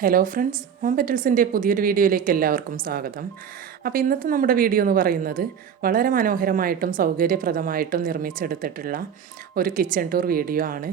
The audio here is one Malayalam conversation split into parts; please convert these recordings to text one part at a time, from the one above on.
ഹലോ ഫ്രണ്ട്സ് ഹോം പെറ്റൽസിന്റെ പുതിയൊരു വീഡിയോയിലേക്ക് എല്ലാവർക്കും സ്വാഗതം. അപ്പോൾ ഇന്നത്തെ നമ്മുടെ വീഡിയോ എന്ന് പറയുന്നത് വളരെ മനോഹരമായിട്ടും സൗകര്യപ്രദമായിട്ടും നിർമ്മിച്ചെടുത്തിട്ടുള്ള ഒരു കിച്ചൺ ടൂർ വീഡിയോ ആണ്.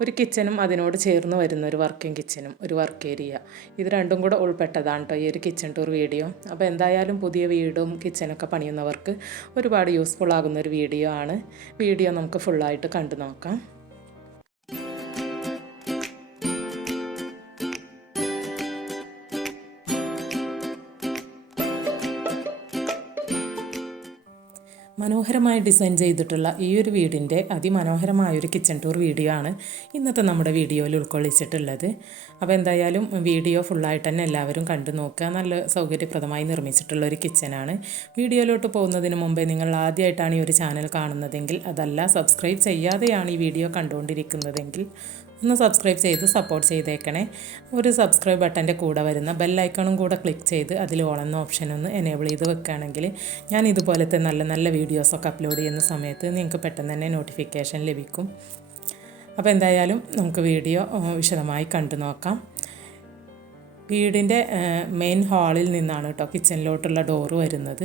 ഒരു കിച്ചനും അതിനോട് ചേർന്ന് വരുന്ന ഒരു വർക്കിംഗ് കിച്ചനും ഒരു വർക്ക് ഏരിയ ഇത് രണ്ടും കൂടെ ഉൾപ്പെട്ടതാണ് കേട്ടോ ഈ ഒരു കിച്ചൺ ടൂർ വീഡിയോ അപ്പോൾ എന്തായാലും പുതിയ വീടും കിച്ചനൊക്കെ പണിയുന്നവർക്ക് ഒരുപാട് യൂസ്ഫുൾ ആകുന്ന ഒരു വീഡിയോ ആണ്. വീഡിയോ നമുക്ക് ഫുള്ളായിട്ട് കണ്ടു നോക്കാം. മനോഹരമായി ഡിസൈൻ ചെയ്തിട്ടുള്ള ഈ ഒരു വീടിന്റെ അതിമനോഹരമായൊരു കിച്ചൺ ടൂർ വീഡിയോ ആണ് ഇന്നത്തെ നമ്മുടെ വീഡിയോയിൽ ഉൾക്കൊള്ളിച്ചിട്ടുള്ളത്. അപ്പോൾ എന്തായാലും വീഡിയോ ഫുള്ളായിട്ട് തന്നെ എല്ലാവരും കണ്ടു നോക്കുക. നല്ല സൗകര്യപ്രദമായി നിർമ്മിച്ചിട്ടുള്ള ഒരു കിച്ചനാണ് വീഡിയോയിലോട്ട് പോകുന്നതിന് മുമ്പേ നിങ്ങൾ ആദ്യമായിട്ടാണ് ഈ ഒരു ചാനൽ കാണുന്നതെങ്കിൽ അതല്ല സബ്സ്ക്രൈബ് ചെയ്യാതെയാണ് ഈ വീഡിയോ കണ്ടുകൊണ്ടിരിക്കുന്നതെങ്കിൽ ഒന്ന് സബ്സ്ക്രൈബ് ചെയ്ത് സപ്പോർട്ട് ചെയ്തേക്കണേ. ഒരു സബ്സ്ക്രൈബ് ബട്ടന്റെ കൂടെ വരുന്ന ബെല്ലൈക്കണും കൂടെ ക്ലിക്ക് ചെയ്ത് അതിൽ ഓളെന്ന ഓപ്ഷൻ ഒന്ന് എനേബിൾ ചെയ്ത് വെക്കുകയാണെങ്കിൽ ഞാൻ ഇതുപോലത്തെ നല്ല നല്ല വീഡിയോസൊക്കെ അപ്ലോഡ് ചെയ്യുന്ന സമയത്ത് നിങ്ങൾക്ക് പെട്ടെന്ന് തന്നെ നോട്ടിഫിക്കേഷൻ ലഭിക്കും. അപ്പോൾ എന്തായാലും നമുക്ക് വീഡിയോ വിശദമായി കണ്ടു നോക്കാം. വീടിന്റെ മെയിൻ ഹാളിൽ നിന്നാണ് കേട്ടോ കിച്ചണിലോട്ടുള്ള ഡോറ് വരുന്നത്.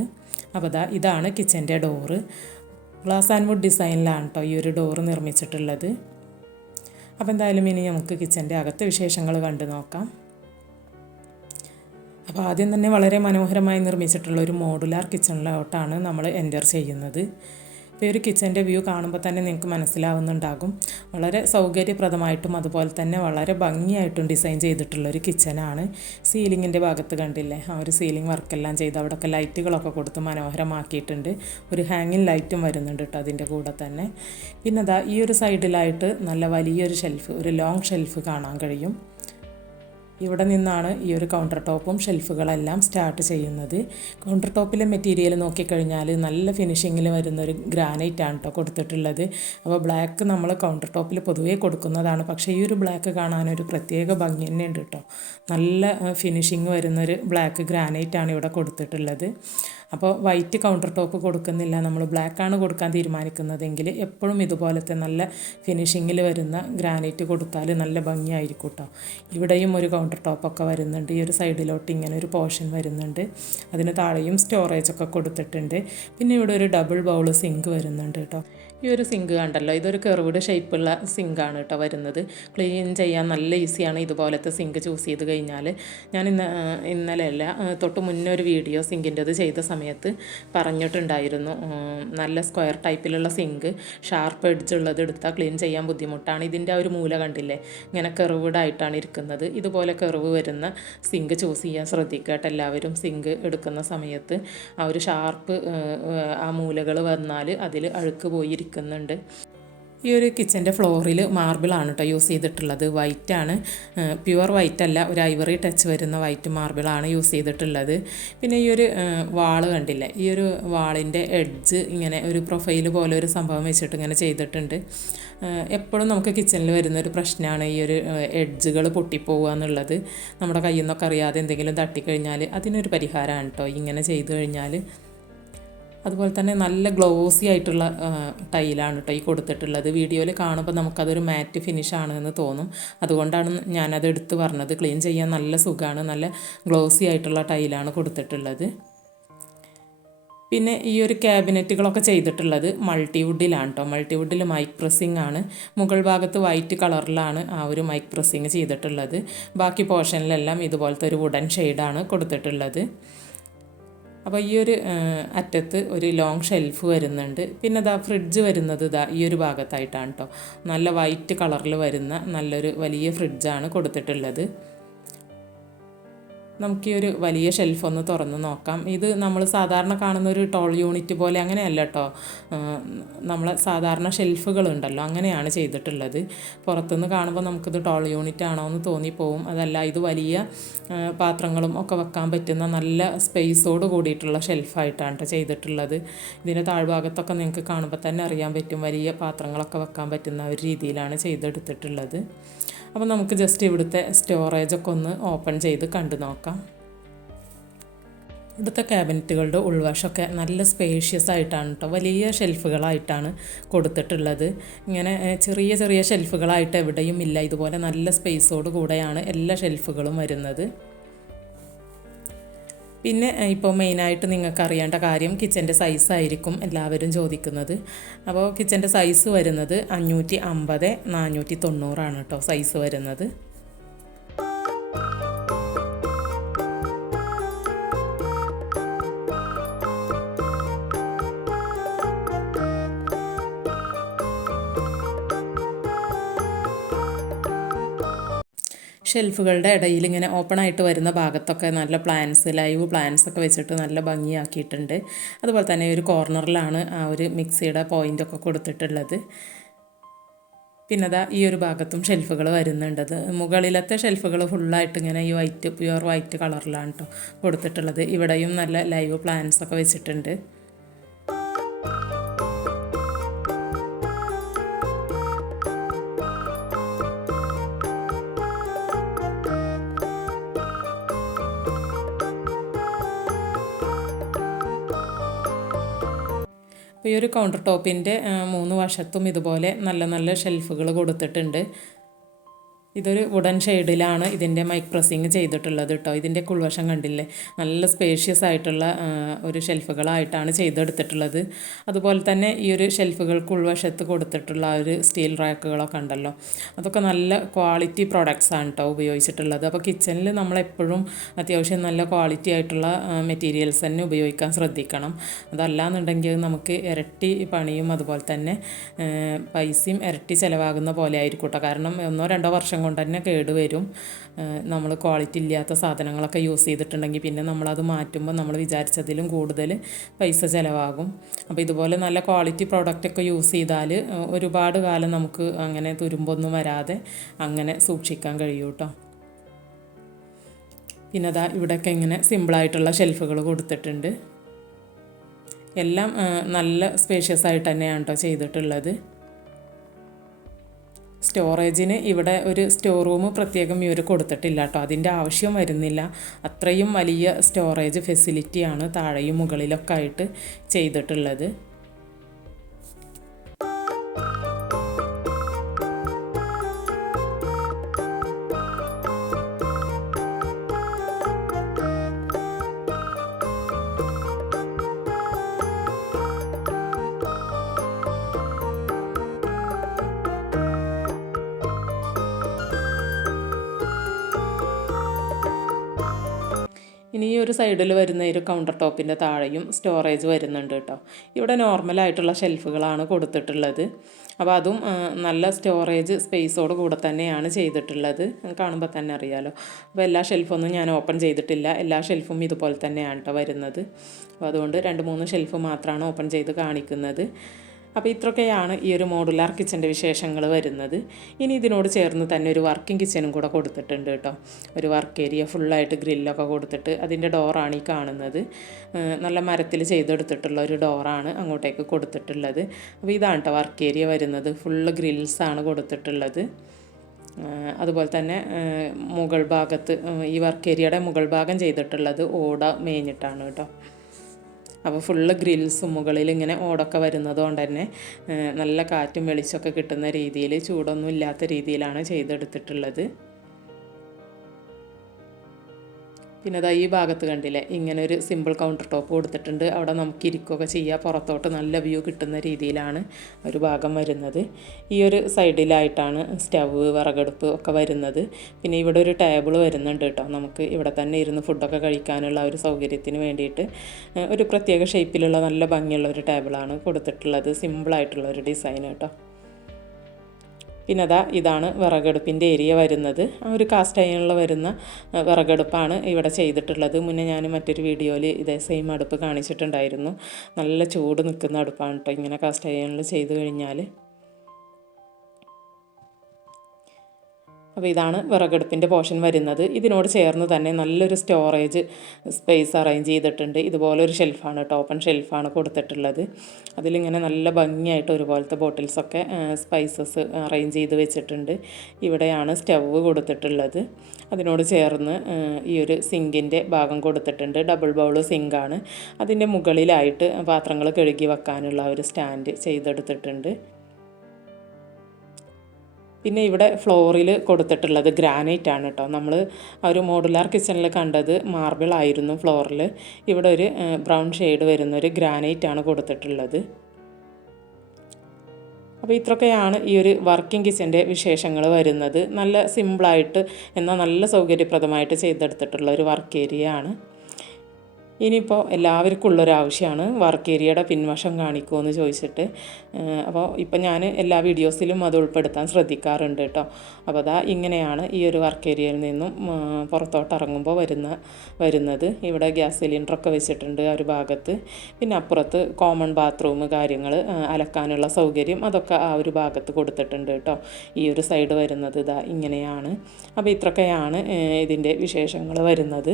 അപ്പോൾ ദാ ഇതാണ് കിച്ചന്റെ ഡോറ് ഗ്ലാസ് ആൻഡ് വുഡ് ഡിസൈനിലാണ് കേട്ടോ ഈ ഒരു ഡോറ് നിർമ്മിച്ചിട്ടുള്ളത്. അപ്പോൾ എന്തായാലും ഇനി നമുക്ക് കിച്ചന്റെ അകത്തെ വിശേഷങ്ങൾ കണ്ടു നോക്കാം. അപ്പോൾ ആദ്യം തന്നെ വളരെ മനോഹരമായി നിർമ്മിച്ചിട്ടുള്ള ഒരു മോഡുലാർ കിച്ചണിലോട്ടാണ് നമ്മൾ എന്റർ ചെയ്യുന്നത്. ഈ ഒരു കിച്ചന്റെ വ്യൂ കാണുമ്പോൾ തന്നെ നിങ്ങൾക്ക് മനസ്സിലാവുന്നുണ്ടാകും. വളരെ സൗകര്യപ്രദമായിട്ടും അതുപോലെ തന്നെ വളരെ ഭംഗിയായിട്ടും ഡിസൈൻ ചെയ്തിട്ടുള്ള ഒരു കിച്ചനാണ്. സീലിങ്ങിന്റെ ഭാഗത്ത് കണ്ടില്ലേ? ആ ഒരു സീലിംഗ് വർക്കെല്ലാം ചെയ്ത് അവിടെയൊക്കെ ലൈറ്റുകളൊക്കെ കൊടുത്ത് മനോഹരമാക്കിയിട്ടുണ്ട്. ഒരു ഹാങ്ങിങ് ലൈറ്റും വരുന്നുണ്ട് കേട്ടോ അതിന്റെ കൂടെ തന്നെ. പിന്നെ അതാ ഈ ഒരു സൈഡിലായിട്ട് നല്ല വലിയൊരു ഷെൽഫ് ഒരു ലോങ് ഷെൽഫ് കാണാൻ കഴിയും. ഇവിടെ നിന്നാണ് ഈ ഒരു കൗണ്ടർ ടോപ്പും ഷെൽഫുകളെല്ലാം സ്റ്റാർട്ട് ചെയ്യുന്നത്. കൗണ്ടർ ടോപ്പിലെ മെറ്റീരിയൽ നോക്കിക്കഴിഞ്ഞാൽ നല്ല ഫിനിഷിങ്ങിൽ വരുന്നൊരു ഗ്രാനൈറ്റ് ആണ് കേട്ടോ കൊടുത്തിട്ടുള്ളത്. അപ്പോൾ ബ്ലാക്ക് നമ്മൾ കൗണ്ടർ ടോപ്പിൽ പൊതുവേ കൊടുക്കുന്നതാണ്. പക്ഷേ ഈ ഒരു ബ്ലാക്ക് കാണാനൊരു പ്രത്യേക ഭംഗി തന്നെ ഉണ്ട് കേട്ടോ നല്ല ഫിനിഷിങ് വരുന്നൊരു ബ്ലാക്ക് ഗ്രാനൈറ്റ് ആണ് ഇവിടെ കൊടുത്തിട്ടുള്ളത്. അപ്പോൾ വൈറ്റ് കൗണ്ടർ ടോപ്പ് കൊടുക്കുന്നില്ല. നമ്മൾ ബ്ലാക്കാണ് കൊടുക്കാൻ തീരുമാനിക്കുന്നതെങ്കിൽ എപ്പോഴും ഇതുപോലത്തെ നല്ല ഫിനിഷിങ്ങിൽ വരുന്ന ഗ്രാനൈറ്റ് കൊടുത്താൽ നല്ല ഭംഗിയായിരിക്കും കേട്ടോ ഇവിടെയും ഒരു കൗണ്ടർ ടോപ്പൊക്കെ വരുന്നുണ്ട്. ഈ ഒരു സൈഡിലോട്ട് ഇങ്ങനെ ഒരു പോർഷൻ വരുന്നുണ്ട്. അതിന് താഴെയും സ്റ്റോറേജൊക്കെ കൊടുത്തിട്ടുണ്ട്. പിന്നെ ഇവിടെ ഒരു ഡബിൾ ബൗൾ സിങ്ക് വരുന്നുണ്ട് കേട്ടോ ഈ ഒരു സിങ്ക് കണ്ടല്ലോ. ഇതൊരു കെർവ്ഡ് ഷേപ്പുള്ള സിങ്കാണ് കേട്ടോ വരുന്നത്. ക്ലീൻ ചെയ്യാൻ നല്ല ഈസിയാണ് ഇതുപോലത്തെ സിങ്ക് ചൂസ് ചെയ്ത് കഴിഞ്ഞാൽ ഞാൻ ഇന്ന് ഇന്നലെയല്ല തൊട്ട് മുന്നേ ഒരു വീഡിയോ സിങ്കിന്റെത് ചെയ്ത സമയത്ത് പറഞ്ഞിട്ടുണ്ടായിരുന്നു നല്ല സ്ക്വയർ ടൈപ്പിലുള്ള സിങ്ക് ഷാർപ്പ് എഡ്ജ് ഉള്ളത് എടുത്താൽ ക്ലീൻ ചെയ്യാൻ ബുദ്ധിമുട്ടാണ്. ഇതിന്റെ ആ ഒരു മൂല കണ്ടില്ലേ? ഇങ്ങനെ കെറുവിടായിട്ടാണ് ഇരിക്കുന്നത്. ഇതുപോലെ കെറുവ് വരുന്ന സിങ്ക് ചൂസ് ചെയ്യാൻ ശ്രദ്ധിക്കുക എല്ലാവരും. സിങ്ക് എടുക്കുന്ന സമയത്ത് ആ ഒരു ഷാർപ്പ് ആ മൂലകൾ വന്നാൽ അതിൽ അഴുക്ക് പോയിരിക്കുന്നുണ്ട് ഈ ഒരു കിച്ചന്റെ ഫ്ലോറിൽ മാർബിളാണ് കേട്ടോ യൂസ് ചെയ്തിട്ടുള്ളത്. വൈറ്റാണ്. പ്യുവർ വൈറ്റ് അല്ല ഒരു ഐവറി ടച്ച് വരുന്ന വൈറ്റ് മാർബിളാണ് യൂസ് ചെയ്തിട്ടുള്ളത്. പിന്നെ ഈ ഒരു വാൾ കണ്ടില്ലേ? ഈ ഒരു വാളിന്റെ എഡ്ജ് ഇങ്ങനെ ഒരു പ്രൊഫൈൽ പോലെ ഒരു സംഭവം വെച്ചിട്ട് ഇങ്ങനെ ചെയ്തിട്ടുണ്ട്. എപ്പോഴും നമുക്ക് കിച്ചണിൽ വരുന്ന ഒരു പ്രശ്നമാണ് ഈ ഒരു എഡ്ജുകൾ പൊട്ടിപ്പോവുക എന്നുള്ളത്. നമ്മുടെ കയ്യിൽ നിന്നൊക്കെ അറിയാതെ എന്തെങ്കിലും തട്ടിക്കഴിഞ്ഞാൽ അതിനൊരു പരിഹാരമാണ് കേട്ടോ ഇങ്ങനെ ചെയ്തു കഴിഞ്ഞാൽ അതുപോലെ തന്നെ നല്ല ഗ്ലോസി ആയിട്ടുള്ള ടൈലാണ് കേട്ടോ ഈ കൊടുത്തിട്ടുള്ളത്. വീഡിയോയിൽ കാണുമ്പോൾ നമുക്കതൊരു മാറ്റ് ഫിനിഷ് ആണ് എന്ന് തോന്നും. അതുകൊണ്ടാണ് ഞാനത് എടുത്ത് പറഞ്ഞത്. ക്ലീൻ ചെയ്യാൻ നല്ല സുഖമാണ് നല്ല ഗ്ലോസി ആയിട്ടുള്ള ടൈലാണ് കൊടുത്തിട്ടുള്ളത്. പിന്നെ ഈ ഒരു ക്യാബിനറ്റുകളൊക്കെ ചെയ്തിട്ടുള്ളത് മൾട്ടിവുഡിലാണ് കേട്ടോ മൾട്ടിവുഡിൽ മൈക്ക് പ്രസ്സിംഗ് ആണ്. മുകൾ ഭാഗത്ത് വൈറ്റ് കളറിലാണ് ആ ഒരു മൈക്ക് പ്രസ്സിങ് ചെയ്തിട്ടുള്ളത്. ബാക്കി പോർഷനിലെല്ലാം ഇതുപോലത്തെ ഒരു വുഡൻ ഷെയ്ഡാണ് കൊടുത്തിട്ടുള്ളത്. അപ്പോൾ ഈ ഒരു അറ്റത്ത് ഒരു ലോങ് ഷെൽഫ് വരുന്നുണ്ട്. പിന്നെ ഇതാ ഫ്രിഡ്ജ് വരുന്നത് ഇതാ ഈ ഒരു ഭാഗത്തായിട്ടാണ് കേട്ടോ നല്ല വൈറ്റ് കളറിൽ വരുന്ന നല്ലൊരു വലിയ ഫ്രിഡ്ജാണ് കൊടുത്തിട്ടുള്ളത്. നമുക്ക് ഈ ഒരു വലിയ ഷെൽഫ് ഒന്ന് തുറന്ന് നോക്കാം. ഇത് നമ്മൾ സാധാരണ കാണുന്ന ഒരു ടോൾ യൂണിറ്റ് പോലെ അങ്ങനെയല്ല കേട്ടോ നമ്മൾ സാധാരണ ഷെൽഫുകളുണ്ടല്ലോ അങ്ങനെയാണ് ചെയ്തിട്ടുള്ളത്. പുറത്തുനിന്ന് കാണുമ്പോൾ നമുക്കിത് ടോൾ യൂണിറ്റ് ആണോ എന്ന് തോന്നിപ്പോവും. അതല്ല ഇത് വലിയ പാത്രങ്ങളും ഒക്കെ വെക്കാൻ പറ്റുന്ന നല്ല സ്പേസോട് കൂടിയിട്ടുള്ള ഷെൽഫായിട്ടാണ് കേട്ടോ ചെയ്തിട്ടുള്ളത്. ഇതിന്റെ താഴ്ഭാഗത്തൊക്കെ നിങ്ങൾക്ക് കാണുമ്പോൾ തന്നെ അറിയാൻ പറ്റും. വലിയ പാത്രങ്ങളൊക്കെ വെക്കാൻ പറ്റുന്ന ഒരു രീതിയിലാണ് ചെയ്തെടുത്തിട്ടുള്ളത്. അപ്പോൾ നമുക്ക് ജസ്റ്റ് ഇവിടുത്തെ സ്റ്റോറേജൊക്കെ ഒന്ന് ഓപ്പൺ ചെയ്ത് കണ്ടു നോക്കാം. ഇവിടുത്തെ ക്യാബിനറ്റുകളുടെ ഉൾവശമൊക്കെ നല്ല സ്പേഷ്യസ് ആയിട്ടാണ് കേട്ടോ വലിയ ഷെൽഫുകളായിട്ടാണ് കൊടുത്തിട്ടുള്ളത്. ഇങ്ങനെ ചെറിയ ചെറിയ ഷെൽഫുകളായിട്ട് എവിടെയും ഇല്ല. ഇതുപോലെ നല്ല സ്പേസോട് കൂടെയാണ് എല്ലാ ഷെൽഫുകളും വരുന്നത്. പിന്നെ ഇപ്പോൾ മെയിനായിട്ട് നിങ്ങൾക്ക് അറിയേണ്ട കാര്യം കിച്ചന്റെ സൈസായിരിക്കും എല്ലാവരും ചോദിക്കുന്നത്. അപ്പോൾ കിച്ചന്റെ സൈസ് വരുന്നത് അഞ്ഞൂറ്റി അമ്പത് നാനൂറ്റി തൊണ്ണൂറാണ് കേട്ടോ സൈസ് വരുന്നത്. ഷെൽഫുകളുടെ ഇടയിൽ ഇങ്ങനെ ഓപ്പൺ ആയിട്ട് വരുന്ന ഭാഗത്തൊക്കെ നല്ല പ്ലാന്റ്സ് ലൈവ് പ്ലാന്റ്സ് ഒക്കെ വെച്ചിട്ട് നല്ല ഭംഗിയാക്കിയിട്ടുണ്ട്. അതുപോലെ തന്നെ ഒരു കോർണറിലാണ് ആ ഒരു മിക്സിയുടെ പോയിന്റ് ഒക്കെ കൊടുത്തിട്ടുള്ളത്. പിന്നെ അതാ ഈ ഒരു ഭാഗത്തും ഷെൽഫുകൾ വരുന്നുണ്ടത് മുകളിലത്തെ ഷെൽഫുകൾ ഫുള്ളായിട്ട് ഇങ്ങനെ ഈ വൈറ്റ് പ്യുവർ വൈറ്റ് കളറിലാണ് കേട്ടോ കൊടുത്തിട്ടുള്ളത്. ഇവിടെയും നല്ല ലൈവ് പ്ലാന്റ്സ് ഒക്കെ വെച്ചിട്ടുണ്ട്. ഈ ഒരു കൗണ്ടർ ടോപ്പിന്റെ മൂന്ന് വശത്തും ഇതുപോലെ നല്ല നല്ല ഷെൽഫുകൾ കൊടുത്തിട്ടുണ്ട്. ഇതൊരു വുഡൻ ഷെയ്ഡിലാണ് ഇതിന്റെ മൈക്ക് പ്രസ്സിങ് ചെയ്തിട്ടുള്ളത് കേട്ടോ ഇതിന്റെ കുൾവശം കണ്ടില്ലേ? നല്ല സ്പേഷ്യസ് ആയിട്ടുള്ള ഒരു ഷെൽഫുകളായിട്ടാണ് ചെയ്തെടുത്തിട്ടുള്ളത്. അതുപോലെ തന്നെ ഈ ഒരു ഷെൽഫുകൾക്ക് ഉൾവശത്ത് കൊടുത്തിട്ടുള്ള ആ ഒരു സ്റ്റീൽ റാക്കുകളൊക്കെ ഉണ്ടല്ലോ. അതൊക്കെ നല്ല ക്വാളിറ്റി പ്രോഡക്റ്റ്സ് ആണ് കേട്ടോ ഉപയോഗിച്ചിട്ടുള്ളത്. അപ്പോൾ കിച്ചണിൽ നമ്മളെപ്പോഴും അത്യാവശ്യം നല്ല ക്വാളിറ്റി ആയിട്ടുള്ള മെറ്റീരിയൽസ് തന്നെ ഉപയോഗിക്കാൻ ശ്രദ്ധിക്കണം. അതല്ലാന്നുണ്ടെങ്കിൽ നമുക്ക് ഇരട്ടി പണിയും അതുപോലെ തന്നെ പൈസയും ഇരട്ടി ചിലവാകുന്ന പോലെ ആയിരിക്കും കേട്ടോ കാരണം ഒന്നോ രണ്ടോ വർഷം കൊണ്ട് തന്നെ കേടുവരും. നമ്മൾ ക്വാളിറ്റി ഇല്ലാത്ത സാധനങ്ങളൊക്കെ യൂസ് ചെയ്തിട്ടുണ്ടെങ്കിൽ പിന്നെ നമ്മളത് മാറ്റുമ്പോൾ നമ്മൾ വിചാരിച്ചതിലും കൂടുതൽ പൈസ ചിലവാകും. അപ്പോൾ ഇതുപോലെ നല്ല ക്വാളിറ്റി പ്രോഡക്റ്റ് ഒക്കെ യൂസ് ചെയ്താൽ ഒരുപാട് കാലം നമുക്ക് അങ്ങനെ തുരുമ്പൊന്നും വരാതെ അങ്ങനെ സൂക്ഷിക്കാൻ കഴിയും കേട്ടോ പിന്നെ അതാ ഇവിടെയൊക്കെ ഇങ്ങനെ സിമ്പിളായിട്ടുള്ള ഷെൽഫുകൾ കൊടുത്തിട്ടുണ്ട്. എല്ലാം നല്ല സ്പേഷ്യസ് ആയിട്ട് തന്നെയാണ് കേട്ടോ ചെയ്തിട്ടുള്ളത്. സ്റ്റോറേജിന് ഇവിടെ ഒരു സ്റ്റോർ റൂം പ്രത്യേകം ഇവർ കൊടുത്തിട്ടില്ല കേട്ടോ. അതിന്റെ ആവശ്യം വരുന്നില്ല. അത്രയും വലിയ സ്റ്റോറേജ് ഫെസിലിറ്റിയാണ് താഴെയും മുകളിലൊക്കെ ആയിട്ട് ചെയ്തിട്ടുള്ളത്. ഇനി ഈ ഒരു സൈഡിൽ വരുന്ന ഒരു കൗണ്ടർ ടോപ്പിന്റെ താഴെയും സ്റ്റോറേജ് വരുന്നുണ്ട് കേട്ടോ ഇവിടെ നോർമലായിട്ടുള്ള ഷെൽഫുകളാണ് കൊടുത്തിട്ടുള്ളത്. അപ്പോൾ അതും നല്ല സ്റ്റോറേജ് സ്പേസോട് കൂടെ തന്നെയാണ് ചെയ്തിട്ടുള്ളത്. കാണുമ്പോൾ തന്നെ അറിയാലോ. അപ്പോൾ എല്ലാ ഷെൽഫൊന്നും ഞാൻ ഓപ്പൺ ചെയ്തിട്ടില്ല. എല്ലാ ഷെൽഫും ഇതുപോലെ തന്നെയാണ് കേട്ടോ വരുന്നത്. അപ്പോൾ അതുകൊണ്ട് രണ്ട് മൂന്ന് ഷെൽഫ് മാത്രമാണ് ഓപ്പൺ ചെയ്ത് കാണിക്കുന്നത്. അപ്പോൾ ഇത്രയൊക്കെയാണ് ഈ ഒരു മോഡുലാർ കിച്ചന്റെ വിശേഷങ്ങൾ വരുന്നത്. ഇനി ഇതിനോട് ചേർന്ന് തന്നെ ഒരു വർക്കിംഗ് കിച്ചനും കൂടെ കൊടുത്തിട്ടുണ്ട് കേട്ടോ. ഒരു വർക്ക് ഏരിയ ഫുള്ളായിട്ട് ഗ്രില്ലൊക്കെ കൊടുത്തിട്ട് അതിന്റെ ഡോറാണ് ഈ കാണുന്നത്. നല്ല മരത്തിൽ ചെയ്തെടുത്തിട്ടുള്ള ഒരു ഡോറാണ് അങ്ങോട്ടേക്ക് കൊടുത്തിട്ടുള്ളത്. അപ്പോൾ ഇതാണ് കേട്ടോ വർക്ക് ഏരിയ വരുന്നത്. ഫുള്ള് ഗ്രിൽസാണ് കൊടുത്തിട്ടുള്ളത്. അതുപോലെ തന്നെ മുകൾ ഭാഗത്ത് ഈ വർക്ക് ഏരിയയുടെ മുകൾ ഭാഗം ചെയ്തിട്ടുള്ളത് ഓട മേഞ്ഞിട്ടാണ് കേട്ടോ. അപ്പോൾ ഫുള്ള് ഗ്രിൽസ് മുകളിൽ ഇങ്ങനെ ഓടൊക്കെ വരുന്നതുകൊണ്ട് തന്നെ നല്ല കാറ്റും വെളിച്ചമൊക്കെ കിട്ടുന്ന രീതിയിൽ ചൂടൊന്നും ഇല്ലാത്ത രീതിയിലാണ് ചെയ്തെടുത്തിട്ടുള്ളത്. പിന്നെ അതാ ഈ ഭാഗത്ത് കണ്ടില്ലേ? ഇങ്ങനെ ഒരു സിമ്പിൾ കൗണ്ടർ ടോപ്പ് കൊടുത്തിട്ടുണ്ട്. അവിടെ നമുക്ക് ഇരിക്കുകയൊക്കെ ചെയ്യുക പുറത്തോട്ട് നല്ല വ്യൂ കിട്ടുന്ന രീതിയിലാണ് ഒരു ഭാഗം വരുന്നത്. ഈ ഒരു സൈഡിലായിട്ടാണ് സ്റ്റവ് വിറകടുപ്പ് ഒക്കെ വരുന്നത്. പിന്നെ ഇവിടെ ഒരു ടേബിൾ വരുന്നുണ്ട് കേട്ടോ. നമുക്ക് ഇവിടെ തന്നെ ഇരുന്ന് ഫുഡൊക്കെ കഴിക്കാനുള്ള ഒരു സൗകര്യത്തിന് വേണ്ടിയിട്ട്. ഒരു പ്രത്യേക ഷേപ്പിലുള്ള നല്ല ഭംഗിയുള്ള ഒരു ടേബിളാണ് കൊടുത്തിട്ടുള്ളത്. സിമ്പിളായിട്ടുള്ള ഒരു ഡിസൈൻ കേട്ടോ. പിന്നെ അതാ ഇതാണ് വിറകടുപ്പിന്റെ ഏരിയ വരുന്നത്. ആ ഒരു കാസ്റ്റ് അയണിൽ വരുന്ന വിറകടുപ്പാണ് ഇവിടെ ചെയ്തിട്ടുള്ളത്. മുന്നേ ഞാൻ മറ്റൊരു വീഡിയോയിൽ ഇതേ സെയിം അടുപ്പ് കാണിച്ചിട്ടുണ്ടായിരുന്നു. നല്ല ചൂട് നിൽക്കുന്ന അടുപ്പാണ് കേട്ടോ ഇങ്ങനെ കാസ്റ്റ് അയണിൽ ചെയ്ത് കഴിഞ്ഞാൽ അപ്പോൾ ഇതാണ് വിറകടുപ്പിന്റെ പോർഷൻ വരുന്നത്. ഇതിനോട് ചേർന്ന് തന്നെ നല്ലൊരു സ്റ്റോറേജ് സ്പേസ് അറേഞ്ച് ചെയ്തിട്ടുണ്ട്. ഇതുപോലെ ഒരു ഷെൽഫാണ് കേട്ടോ ഓപ്പൺ ഷെൽഫാണ് കൊടുത്തിട്ടുള്ളത്. അതിലിങ്ങനെ നല്ല ഭംഗിയായിട്ട് ഒരുപോലത്തെ ബോട്ടിൽസൊക്കെ സ്പൈസസ് അറേഞ്ച് ചെയ്ത് വെച്ചിട്ടുണ്ട്. ഇവിടെയാണ് സ്റ്റവ് കൊടുത്തിട്ടുള്ളത്. അതിനോട് ചേർന്ന് ഈ ഒരു സിങ്കിന്റെ ഭാഗം കൊടുത്തിട്ടുണ്ട്. ഡബിൾ ബൗൾ സിങ്കാണ്. അതിന്റെ മുകളിലായിട്ട് പാത്രങ്ങൾ കഴുകി വെക്കാനുള്ള ഒരു സ്റ്റാൻഡ് ചെയ്തെടുത്തിട്ടുണ്ട്. പിന്നെ ഇവിടെ ഫ്ലോറിൽ കൊടുത്തിട്ടുള്ളത് ഗ്രാനൈറ്റ് ആണ് കേട്ടോ നമ്മൾ ഒരു മോഡുലാർ കിച്ചണിൽ കണ്ടത് മാർബിൾ ആയിരുന്നു ഫ്ലോറിൽ ഇവിടെ ഒരു ബ്രൗൺ ഷെയ്ഡ് വരുന്ന ഒരു ഗ്രാനൈറ്റ് ആണ് കൊടുത്തിട്ടുള്ളത്. അപ്പോൾ ഇത്രയൊക്കെയാണ് ഈ ഒരു വർക്കിംഗ് കിച്ചന്റെ വിശേഷങ്ങൾ വരുന്നത്. നല്ല സിമ്പിളായിട്ട് എന്നാൽ നല്ല സൗകര്യപ്രദമായിട്ട് ചെയ്തെടുത്തിട്ടുള്ള ഒരു വർക്ക് ഏരിയ ആണ്. ഇനിയിപ്പോൾ എല്ലാവർക്കും ഉള്ളൊരാവശ്യമാണ് വർക്ക് ഏരിയയുടെ പിൻവശം കാണിക്കുമെന്ന് ചോദിച്ചിട്ട്. അപ്പോൾ ഇപ്പം ഞാൻ എല്ലാ വീഡിയോസിലും അത് ഉൾപ്പെടുത്താൻ ശ്രദ്ധിക്കാറുണ്ട് കേട്ടോ അപ്പോൾ അതാ ഇങ്ങനെയാണ് ഈ ഒരു വർക്ക് ഏരിയയിൽ നിന്നും പുറത്തോട്ട് ഇറങ്ങുമ്പോൾ വരുന്ന വരുന്നത്. ഇവിടെ ഗ്യാസ് സിലിണ്ടറൊക്കെ വെച്ചിട്ടുണ്ട് ആ ഒരു ഭാഗത്ത്. പിന്നെ അപ്പുറത്ത് കോമൺ ബാത്റൂം കാര്യങ്ങൾ അലക്കാനുള്ള സൗകര്യം അതൊക്കെ ആ ഒരു ഭാഗത്ത് കൊടുത്തിട്ടുണ്ട് കേട്ടോ ഈ ഒരു സൈഡ് വരുന്നത് ഇതാ ഇങ്ങനെയാണ്. അപ്പോൾ ഇത്രയൊക്കെയാണ് ഇതിന്റെ വിശേഷങ്ങൾ വരുന്നത്.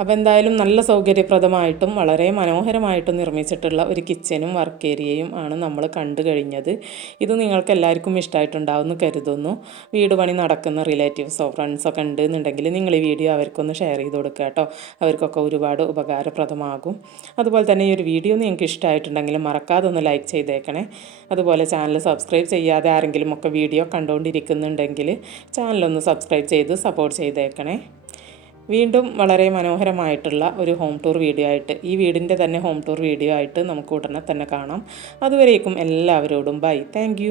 അപ്പോൾ എന്തായാലും നല്ല സൗകര്യപ്രദമായിട്ടും വളരെ മനോഹരമായിട്ടും നിർമ്മിച്ചിട്ടുള്ള ഒരു കിച്ചനും വർക്ക് ഏരിയയും ആണ് നമ്മൾ കണ്ടു കഴിഞ്ഞത്. ഇത് നിങ്ങൾക്ക് എല്ലാവർക്കും ഇഷ്ടമായിട്ടുണ്ടാവുമെന്ന് കരുതുന്നു. വീട് പണി നടക്കുന്ന റിലേറ്റീവ്സോ ഫ്രണ്ട്സൊക്കെ ഉണ്ടെന്നുണ്ടെങ്കിൽ നിങ്ങൾ ഈ വീഡിയോ അവർക്കൊന്ന് ഷെയർ ചെയ്ത് കൊടുക്കുക കേട്ടോ. അവർക്കൊക്കെ ഒരുപാട് ഉപകാരപ്രദമാകും. അതുപോലെ തന്നെ ഈ ഒരു വീഡിയോ നിങ്ങൾക്ക് ഇഷ്ടമായിട്ടുണ്ടെങ്കിൽ മറക്കാതെ ഒന്ന് ലൈക്ക് ചെയ്തേക്കണേ. അതുപോലെ ചാനൽ സബ്സ്ക്രൈബ് ചെയ്യാതെ ആരെങ്കിലും ഒക്കെ വീഡിയോ കണ്ടുകൊണ്ടിരിക്കുന്നുണ്ടെങ്കിൽ ചാനലൊന്ന് സബ്സ്ക്രൈബ് ചെയ്ത് സപ്പോർട്ട് ചെയ്തേക്കണേ. വീണ്ടും വളരെ മനോഹരമായിട്ടുള്ള ഒരു ഹോം ടൂർ വീഡിയോ ആയിട്ട് ഈ വീടിന്റെ തന്നെ ഹോം ടൂർ വീഡിയോ ആയിട്ട് നമുക്ക് ഉടനെ തന്നെ കാണാം. അതുവരേക്കും എല്ലാവരോടും ബൈ താങ്ക്